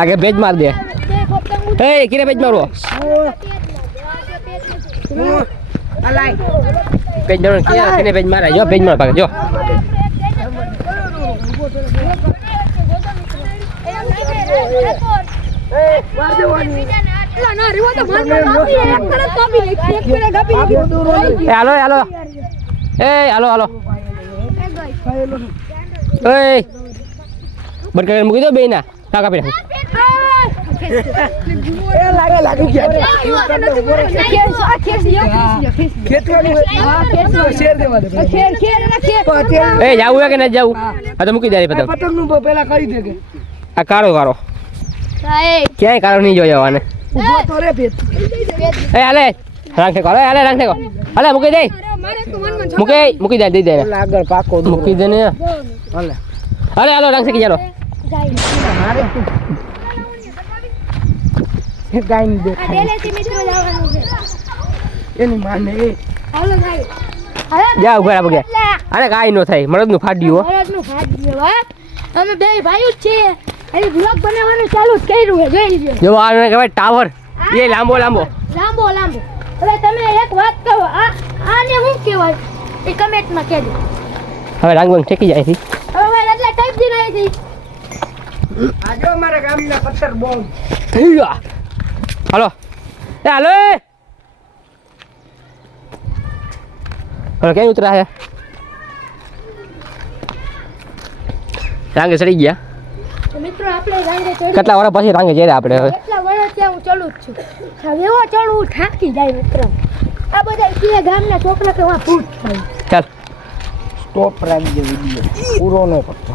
आगे बेच मार दे ए किरे बेच मारो અલાય बेच मारो किने बेच मारा जो बेच मार पाके जो हेलो हेलो ए हेलो हेलो ए बरकर मुकी दो बेना काका पे એ લાગે ગયા ખેતવાની શેર દેવા દે ए जाऊ है कि नहीं जाऊ आ तो मुकी दे पतंग પતંગ નું પેલા કરી દે કે आ कारो कारो क्या कारो नहीं जो जवाने ઉભો તો રે પેટ ए आले रंग थे को आले रंग थे को आले मुकी दे मुकी दे दे આગળ પાકો मुकी दे ने હાલે अरे हेलो रंग से की चलो મારે એ ગાય ની દે એની માને એ હાલો ભાઈ जा ऊपर आ गया अरे काय नो थाई मरद नु फाड्યું મરદનું ફાડ્યું હો અમે બે ભાઈઓ જ છીએ એની બ્લોગ બનાવવાનું ચાલુ જ કર્યું છે જોઈ લ્યો जो आने के बाद टावर ये लांबो लांबो લાંબો હવે તમે એક વાત કહો આને શું કહેવાય એ કમેન્ટમાં કહેજો હવે रंग वंग ठेकी जाय थी હવે ભાઈ એટલે ટાઈપ દી રહી હતી આજો મારા ગામના પથ્થર બોમ્બ हेलो ए हेलो हेलो क्या उतरा है रंग सड़ी गया તો મિત્રો આપણે રાંગે ચડી કેટલા વર્ષ પછી રંગે જઈએ આપણે હવે એટલા વર્ષથી હું ચડું જ છું હવે એવો ચડું થાકી જાય મિત્રો આ બધા કે ગામના છોકરા કે વા ભૂત થાય ચાલ સ્ટોપ રાખી દે વિડિયો પૂરો નો કરતો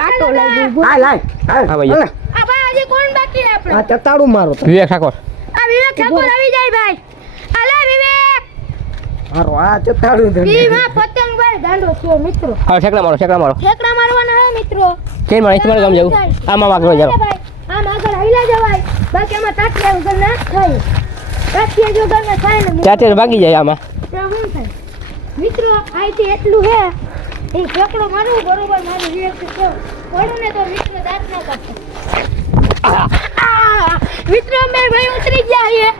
કાટો લાગી આ લાય હા ભાઈ આ ભાઈ આજે કોણ બાકી આપણે આ ચતાડું મારો તો વિવેક ઠાકોર આ વિવેક ઠાકોર આવી જાય ભાઈ અલા વિવેક મારો આ ચતાડું દે બીમાં પતંગ ભાઈ દાંડો છે મિત્રો હવે ઠેકડા મારો ઠેકડા મારવાના હે મિત્રો કેમ મારી તમારે ગામ જાવ આમાં માગવા જાવ આમ આગળ હાઈલા જવાય બાકી આમાં તાટિયા વગર ના થાય તાટિયા જો ગમે થાય ને ચાતે ભાગી જાય આમાં તો શું થાય મિત્રો આઈથી એટલું હે એ ઠેકડો મારું બરોબર મારું રિએક્ટ કરો પડું ને તો મિત્રો દાંત ના કાઢે મિત્રો મેં ભાઈ ઉતરી ગયા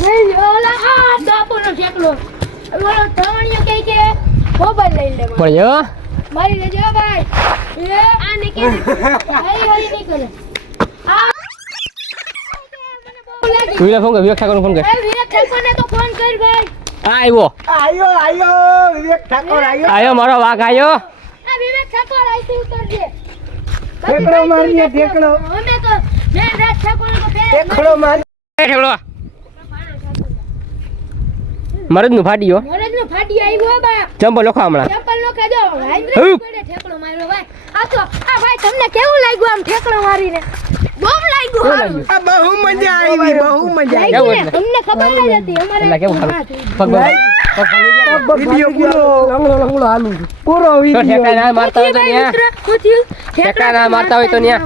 છે ઓલા આ દાપોનો ઠેકડો ઓલો ધવણિયો કહે કે મોબાઈલ લઈ લે પડ્યો મારી લેજો ભાઈ એ આને કે હરી નહીં કરે આ મને બહુ લાગી વિવેક ફોન કર વિવેક ઠાકોર ફોન કર એ વિવેક ઠાકોરને તો ફોન કર ભાઈ આવ્યો વિવેક ઠાકોર આયો મારો વાઘ આયો આ વિવેક ઠાકોર આઈથી ઉતરજે ઠેકડો મારીએ ઠેકડો અમે તો બે રાત ઠાકોર તો ફેર ઠેકડો મારી ઠેકડો મરદ નું ફાટ્યો મરદનો ફાટી આવ્યો બા ચંપલ લોખા હમણાં ચપ્પલ નો ખાજો હાઈન્દ્ર પડે ઠેકડો માર્યો ભાઈ આ તો આ ભાઈ તમને કેવું લાગ્યું આમ ઠેકડો મારીને બહુ લાગ્યું આ બહુ મજા આવી બહુ મજા આવી કેવું એટલે? અમને ખબર ન હતી અમારે એટલે કેવું ના ખરું? થઈ. વિડિયો પૂરો લંગડો હાલું પૂરો તો વિડિયો ઠેકડા ના મારતા હોય તો ભાઈ ન્યા મિત્ર, શું થયું? ઠેકડા ના મારતા હોય તો ન્યા.